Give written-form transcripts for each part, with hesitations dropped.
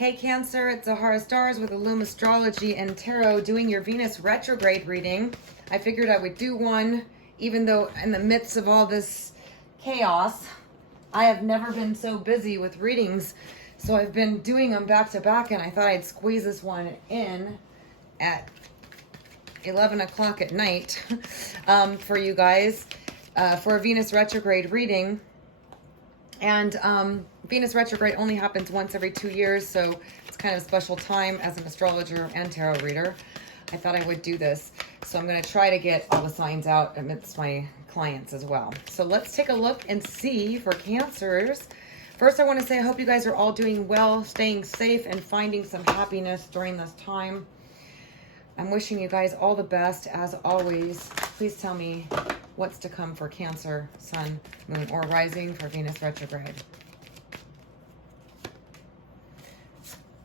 Hey Cancer, it's Zahara Stars with Illum Astrology and Tarot doing your Venus retrograde reading. I figured I would do one, even though in the midst of all this chaos, I have never been so busy with readings. So I've been doing them back to back, and I thought I'd squeeze this one in at 11 o'clock at night for you guys for a Venus retrograde reading. And Venus retrograde only happens once every 2 years, so it's kind of a special time as an astrologer and tarot reader. I thought I would do this. So I'm going to try to get all the signs out amidst my clients as well. So let's take a look and see for Cancers. First, I want to say I hope you guys are all doing well, staying safe, and finding some happiness during this time. I'm wishing you guys all the best, as always. Please tell me what's to come for Cancer, Sun, Moon, or Rising for Venus retrograde.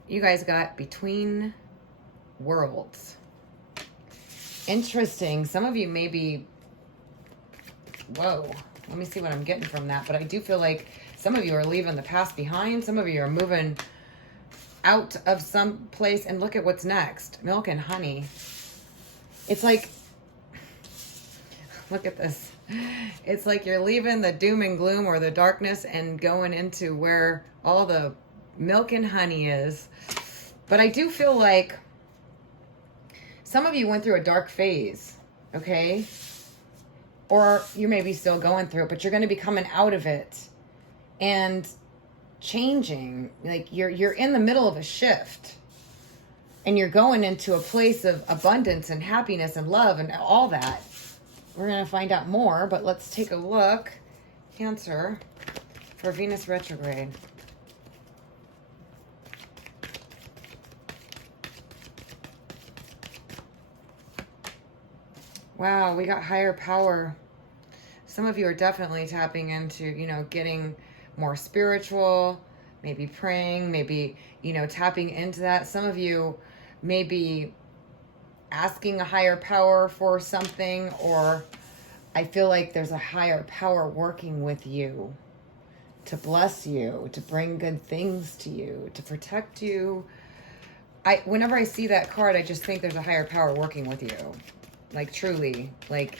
You guys got Between Worlds. Interesting. Some of you may be... Whoa. Let me see what I'm getting from that. But I do feel like some of you are leaving the past behind. Some of you are moving out of some place, and look at what's next. Milk and honey. It's like, look at this. It's like you're leaving the doom and gloom or the darkness and going into where all the milk and honey is. But I do feel like some of you went through a dark phase, okay? Or you may be still going through it, but you're going to be coming out of it and changing. Like you're in the middle of a shift, and you're going into a place of abundance and happiness and love and all that. We're going to find out more, but let's take a look. Cancer for Venus retrograde. Wow, we got higher power. Some of you are definitely tapping into, getting more spiritual, maybe praying, maybe, tapping into that. Some of you may be asking a higher power for something, or I feel like there's a higher power working with you to bless you, to bring good things to you, to protect you. Whenever I see that card, I just think there's a higher power working with you. Like truly, like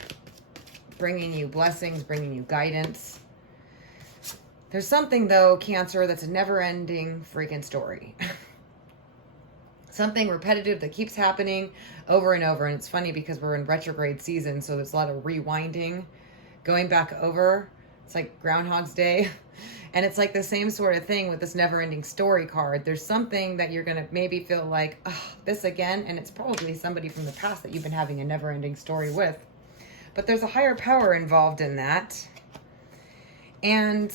bringing you blessings, bringing you guidance. There's something, though, Cancer, that's a never-ending freaking story. Something repetitive that keeps happening over and over. And it's funny because we're in retrograde season, so there's a lot of rewinding, going back over. It's like Groundhog's Day. And it's like the same sort of thing with this never-ending story card. There's something that you're going to maybe feel like, oh, this again. And it's probably somebody from the past that you've been having a never-ending story with. But there's a higher power involved in that. And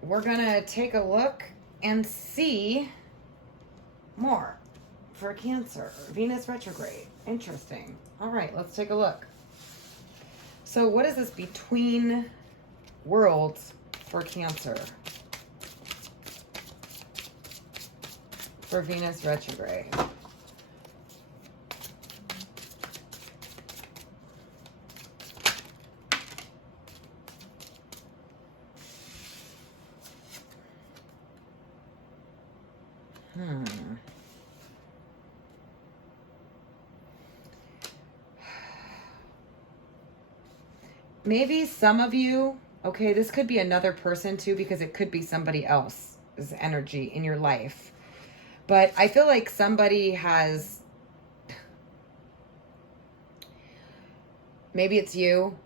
we're going to take a look and see more for Cancer. Venus retrograde. Interesting. All right, let's take a look. So what is this Between Worlds for Cancer? For Venus retrograde. Maybe some of you, okay, this could be another person too, because it could be somebody else's energy in your life. But I feel like somebody has, maybe it's you,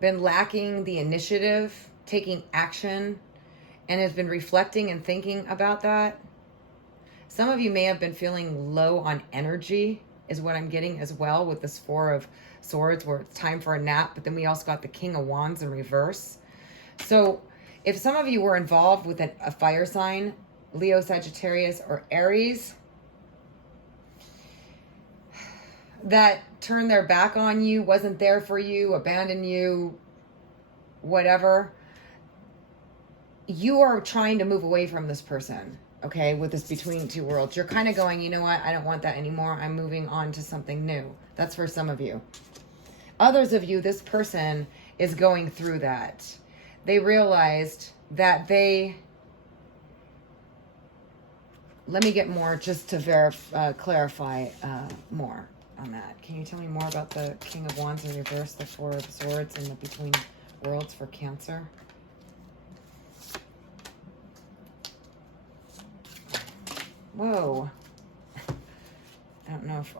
been lacking the initiative, taking action, and has been reflecting and thinking about that. Some of you may have been feeling low on energy, is what I'm getting as well with this Four of Swords, where it's time for a nap, but then we also got the King of Wands in reverse. So if some of you were involved with a fire sign, Leo, Sagittarius, or Aries, that turned their back on you, wasn't there for you, abandoned you, whatever, you are trying to move away from this person. Okay, with this Between Two Worlds, you're kind of going, you know what, I don't want that anymore. I'm moving on to something new. That's for some of you. Others of you, this person is going through that. They realized that they let me get more just to clarify more on that. Can you tell me more about the King of Wands in reverse, the Four of Swords, and the Between Worlds for Cancer? Whoa. I don't know if...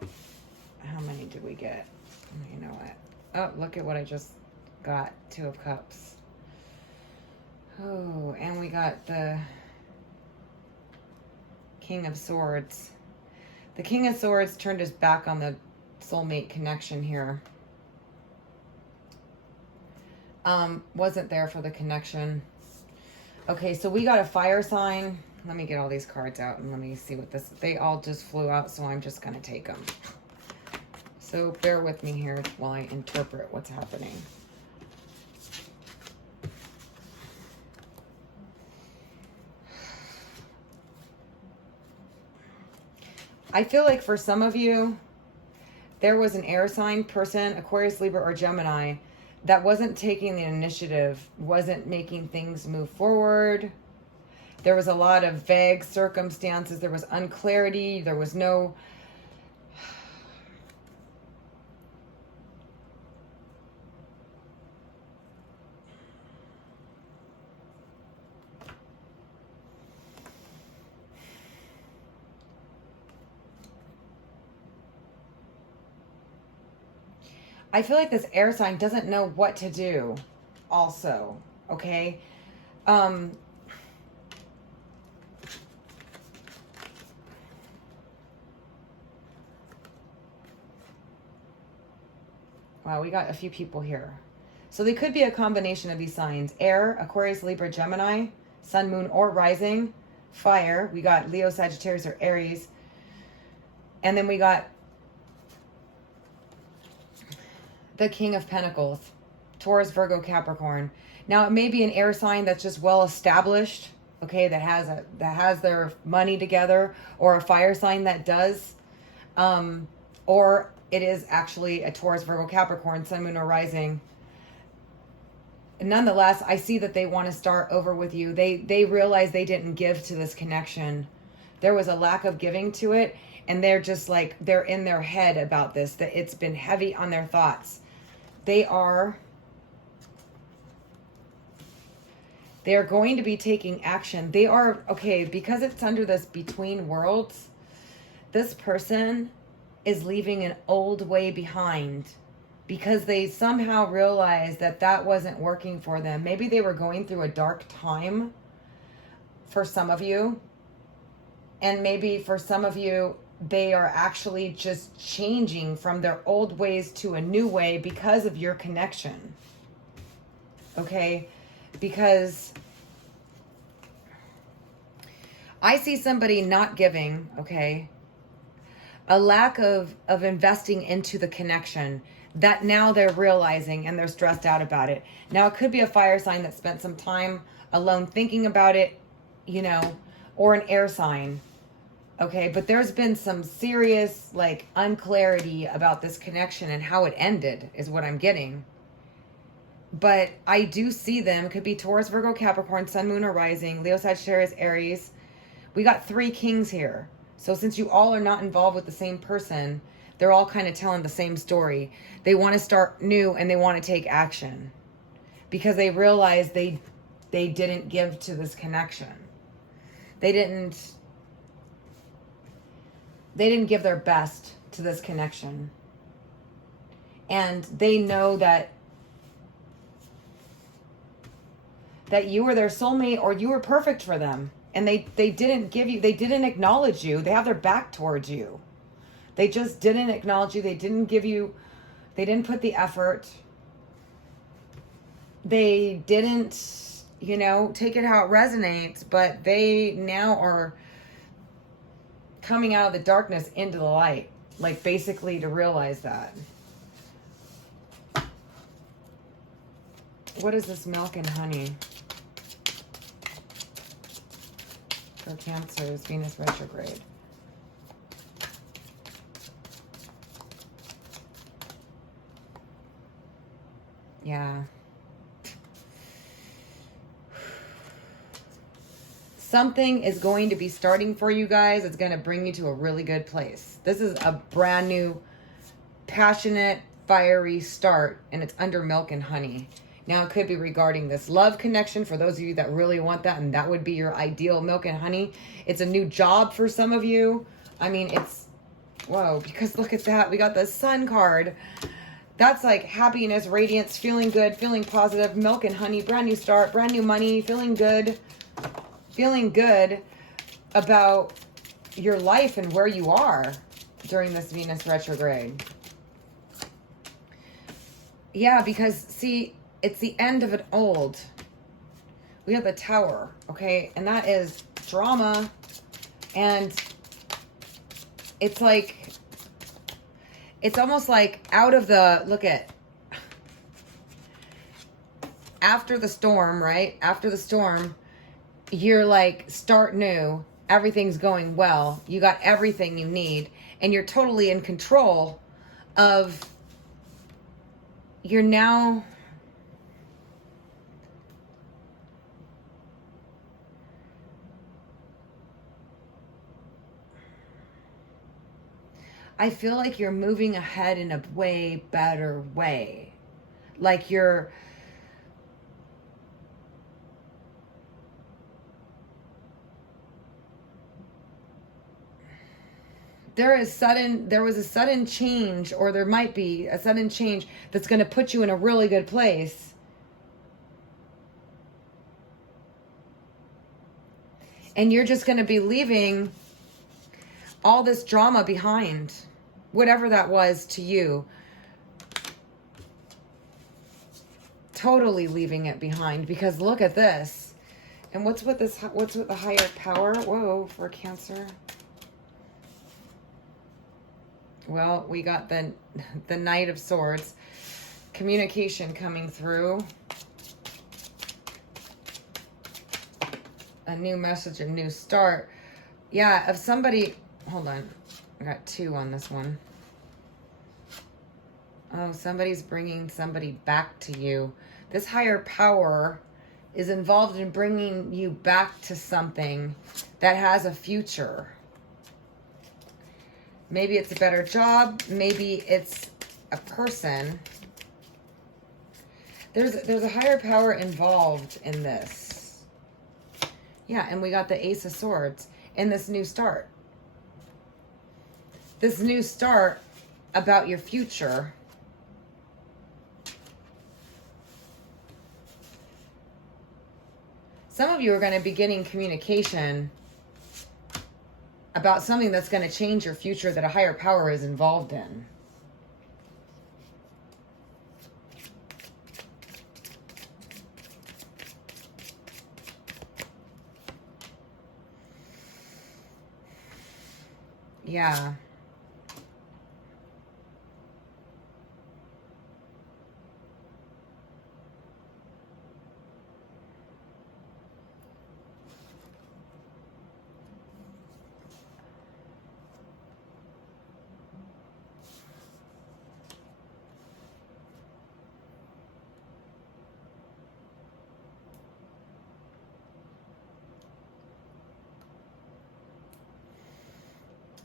How many did we get? You know what? Oh, look at what I just got. Two of Cups. Oh, and we got the King of Swords. The King of Swords turned his back on the soulmate connection here. Wasn't there for the connection. Okay, so we got a fire sign. Let me get all these cards out and let me see what this... They all just flew out, so I'm just going to take them. So bear with me here while I interpret what's happening. I feel like for some of you, there was an air sign person, Aquarius, Libra, or Gemini, that wasn't taking the initiative, wasn't making things move forward. There was a lot of vague circumstances. There was unclarity. There was no... I feel like this air sign doesn't know what to do also, okay? Wow, we got a few people here. So they could be a combination of these signs. Air, Aquarius, Libra, Gemini, Sun, Moon, or Rising. Fire, we got Leo, Sagittarius, or Aries. And then we got the King of Pentacles, Taurus, Virgo, Capricorn. Now it may be an air sign that's just well established, okay, that has their money together, or a fire sign that does, or it is actually a Taurus, Virgo, Capricorn, Sun, Moon, or Rising. Nonetheless, I see that they want to start over with you. They realize they didn't give to this connection. There was a lack of giving to it, and they're just like, they're in their head about this, that it's been heavy on their thoughts. They are going to be taking action. They are, okay, because it's under this between worlds, this person is leaving an old way behind because they somehow realized that that wasn't working for them. Maybe they were going through a dark time for some of you. And maybe for some of you, they are actually just changing from their old ways to a new way because of your connection. Okay? Because I see somebody not giving, okay? A lack of investing into the connection that now they're realizing, and they're stressed out about it. Now it could be a fire sign that spent some time alone thinking about it, you know, or an air sign. Okay, but there's been some serious, like, unclarity about this connection and how it ended is what I'm getting. But I do see them. It could be Taurus, Virgo, Capricorn, Sun, Moon, or Rising, Leo, Sagittarius, Aries. We got 3 kings here. So since you all are not involved with the same person, they're all kind of telling the same story. They want to start new and they want to take action because they realize they didn't give to this connection. They didn't give their best to this connection. And they know that you were their soulmate or you were perfect for them. And they didn't give you, they didn't acknowledge you. They have their back towards you. They just didn't acknowledge you. They didn't give you, they didn't put the effort. They didn't, you know, take it how it resonates, but they now are coming out of the darkness into the light, like basically to realize that. What is this milk and honey? For Cancer's Venus retrograde. Yeah. Something is going to be starting for you guys. It's going to bring you to a really good place. This is a brand new, passionate, fiery start, and it's under milk and honey. Now, it could be regarding this love connection for those of you that really want that, and that would be your ideal milk and honey. It's a new job for some of you. I mean, it's, whoa, because look at that. We got the Sun card. That's like happiness, radiance, feeling good, feeling positive, milk and honey, brand new start, brand new money, feeling good about your life and where you are during this Venus retrograde. Yeah, because see, it's the end of an old. We have the Tower, okay? And that is drama. And it's like, it's almost like out of the, look at, after the storm, right? After the storm, you're like, start new. Everything's going well. You got everything you need. And you're totally in control of, you're now, I feel like you're moving ahead in a way better way. Like you're, there was a sudden change, or there might be a sudden change that's going to put you in a really good place. And you're just going to be leaving all this drama behind, whatever that was to you. Totally leaving it behind, because look at this. And what's with this? What's with the higher power? Whoa, for Cancer. Well, we got the Knight of Swords. Communication coming through. A new message, a new start. Yeah, of somebody, hold on. I got 2 on this one. Oh, somebody's bringing somebody back to you. This higher power is involved in bringing you back to something that has a future. Maybe it's a better job. Maybe it's a person. There's a higher power involved in this. Yeah, and we got the Ace of Swords in this new start. This new start about your future. Some of you are going to be getting communication about something that's going to change your future that a higher power is involved in. Yeah.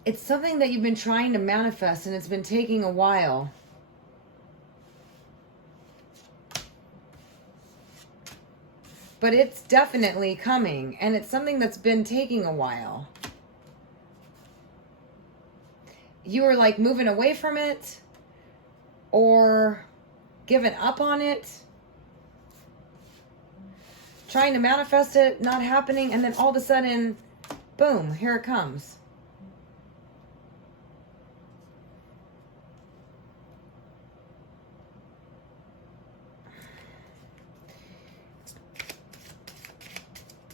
It's something that you've been trying to manifest, and it's been taking a while. But it's definitely coming, and it's something that's been taking a while. You were like moving away from it or giving up on it, trying to manifest it, not happening, and then all of a sudden, boom, here it comes.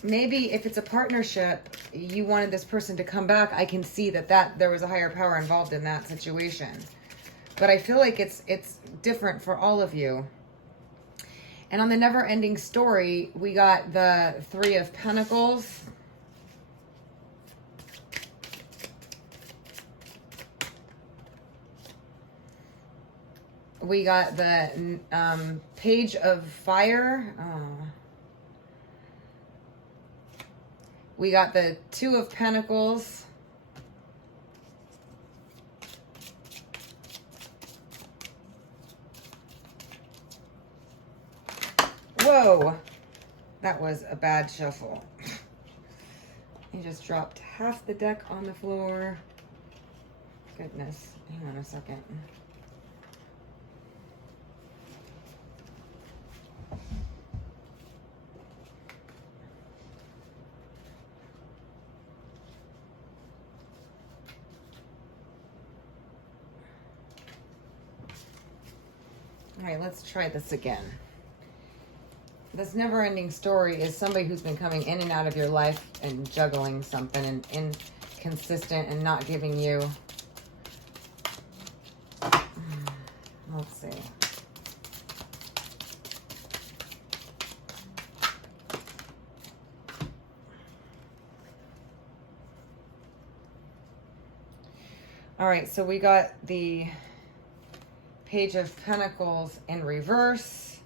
Maybe if it's a partnership, you wanted this person to come back. I can see that there was a higher power involved in that situation. But I feel like it's different for all of you. And on the never-ending story, we got the 3 of Pentacles. We got the Page of Fire. Oh. We got the Two of Pentacles. Whoa, that was a bad shuffle. You just dropped half the deck on the floor. Goodness, hang on a second. All right, let's try this again. This never-ending story is somebody who's been coming in and out of your life and juggling something and inconsistent and not giving you... Let's see. All right, so we got the Page of Pentacles in reverse.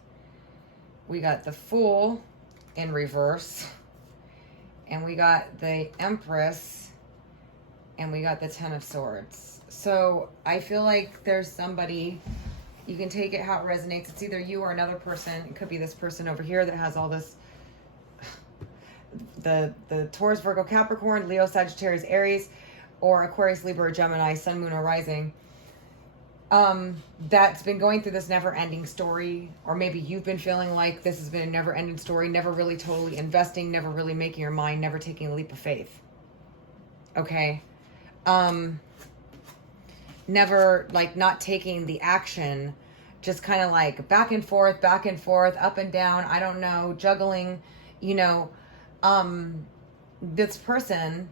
We got the Fool in reverse. And we got the Empress. And we got the Ten of Swords. So I feel like there's somebody, you can take it how it resonates. It's either you or another person. It could be this person over here that has all this, the Taurus, Virgo, Capricorn, Leo, Sagittarius, Aries, or Aquarius, Libra, Gemini, Sun, Moon, or Rising. That's been going through this never-ending story, or maybe you've been feeling like this has been a never-ending story, never really totally investing, never really making your mind, never taking a leap of faith. Okay? Never, like, not taking the action, just kind of like back and forth, up and down, I don't know, juggling, you know, this person,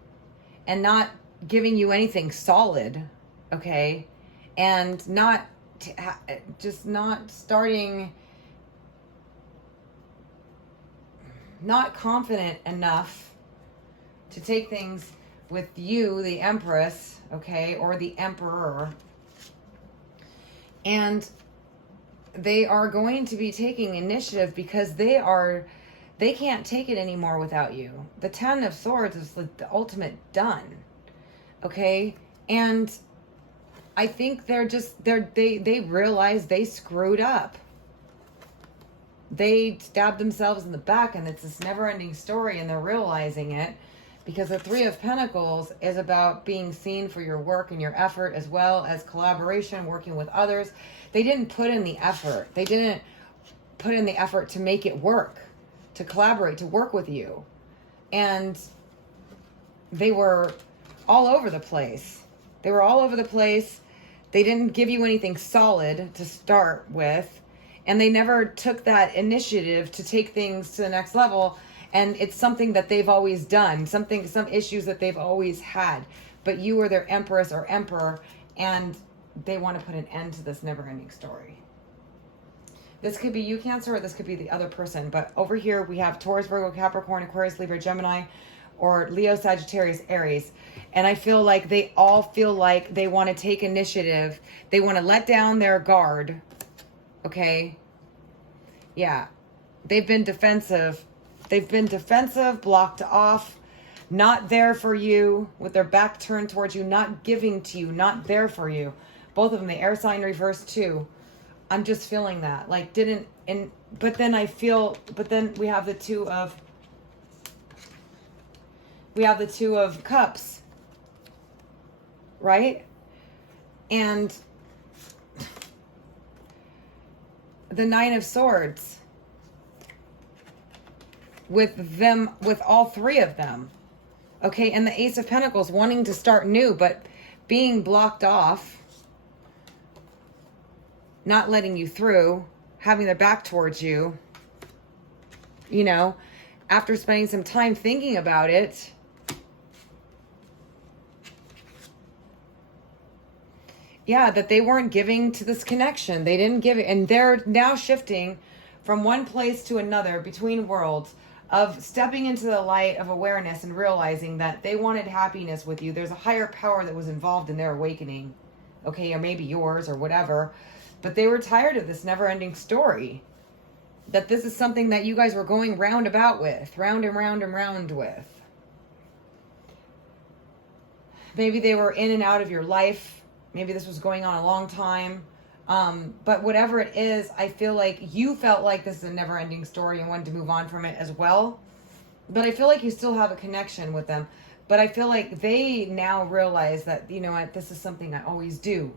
and not giving you anything solid, okay? And not, just not starting, not confident enough to take things with you, the Empress, okay, or the Emperor. And they are going to be taking initiative because they can't take it anymore without you. The Ten of Swords is like the ultimate done, okay? And I think they realize they screwed up. They stabbed themselves in the back, and it's this never-ending story, and they're realizing it because the Three of Pentacles is about being seen for your work and your effort, as well as collaboration, working with others. They didn't put in the effort. They didn't put in the effort to make it work, to collaborate, to work with you. And they were all over the place. They were all over the place. They didn't give you anything solid to start with. And they never took that initiative to take things to the next level. And it's something that they've always done. Some issues that they've always had. But you are their Empress or Emperor. And they want to put an end to this never-ending story. This could be you, Cancer, or this could be the other person. But over here we have Taurus, Virgo, Capricorn, Aquarius, Libra, Gemini, or Leo, Sagittarius, Aries. And I feel like they all feel like they want to take initiative. They want to let down their guard. Okay? Yeah. They've been defensive. They've been defensive, blocked off, not there for you, with their back turned towards you, not giving to you, not there for you. Both of them, the air sign reversed too. I'm just feeling that. Like, but then we have the Two of Cups. Right? And the Nine of Swords. With all three of them. Okay, and the Ace of Pentacles, wanting to start new, but being blocked off. Not letting you through, having their back towards you, you know, after spending some time thinking about it. Yeah, that they weren't giving to this connection. They didn't give it. And they're now shifting from one place to another between worlds of stepping into the light of awareness and realizing that they wanted happiness with you. There's a higher power that was involved in their awakening. Okay, or maybe yours or whatever. But they were tired of this never-ending story. That this is something that you guys were going round and round with. Maybe they were in and out of your life. Maybe this was going on a long time. But whatever it is, I feel like you felt like this is a never-ending story and wanted to move on from it as well. But I feel like you still have a connection with them. But I feel like they now realize that, you know what, this is something I always do.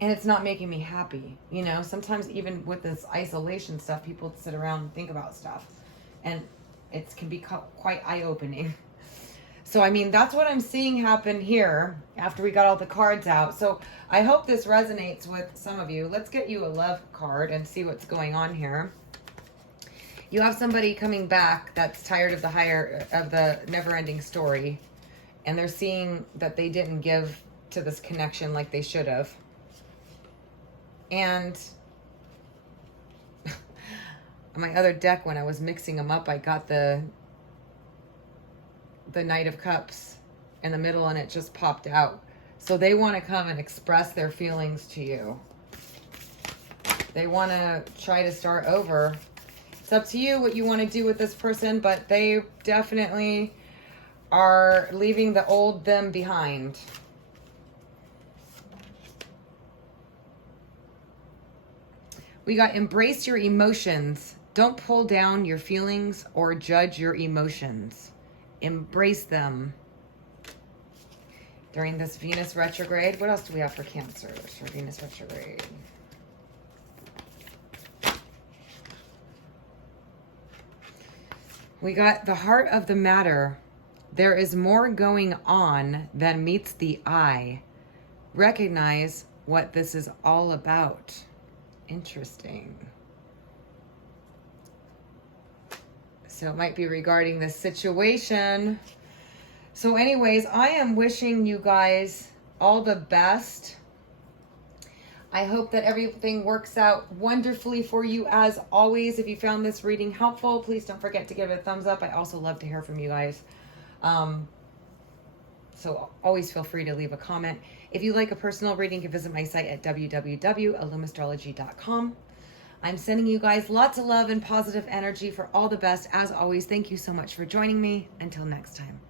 And it's not making me happy. You know, sometimes even with this isolation stuff, people sit around and think about stuff. And it can be quite eye-opening. So, I mean, that's what I'm seeing happen here after we got all the cards out. So, I hope this resonates with some of you. Let's get you a love card and see what's going on here. You have somebody coming back that's tired of the never-ending story. And they're seeing that they didn't give to this connection like they should have. And on my other deck, when I was mixing them up, I got the Knight of Cups in the middle, and it just popped out. So they want to come and express their feelings to you. They want to try to start over. It's up to you what you want to do with this person, but they definitely are leaving the old them behind. We got embrace your emotions. Don't pull down your feelings or judge your emotions. Embrace them. During this Venus retrograde, what else do we have for Cancer for Venus retrograde? We got the heart of the matter. There is more going on than meets the eye. Recognize what this is all about. Interesting. So it might be regarding this situation. So anyways, I am wishing you guys all the best. I hope that everything works out wonderfully for you as always. If you found this reading helpful, please don't forget to give it a thumbs up. I also love to hear from you guys. So always feel free to leave a comment. If you like a personal reading, you can visit my site at www.illumastrology.com. I'm sending you guys lots of love and positive energy for all the best. As always, thank you so much for joining me. Until next time.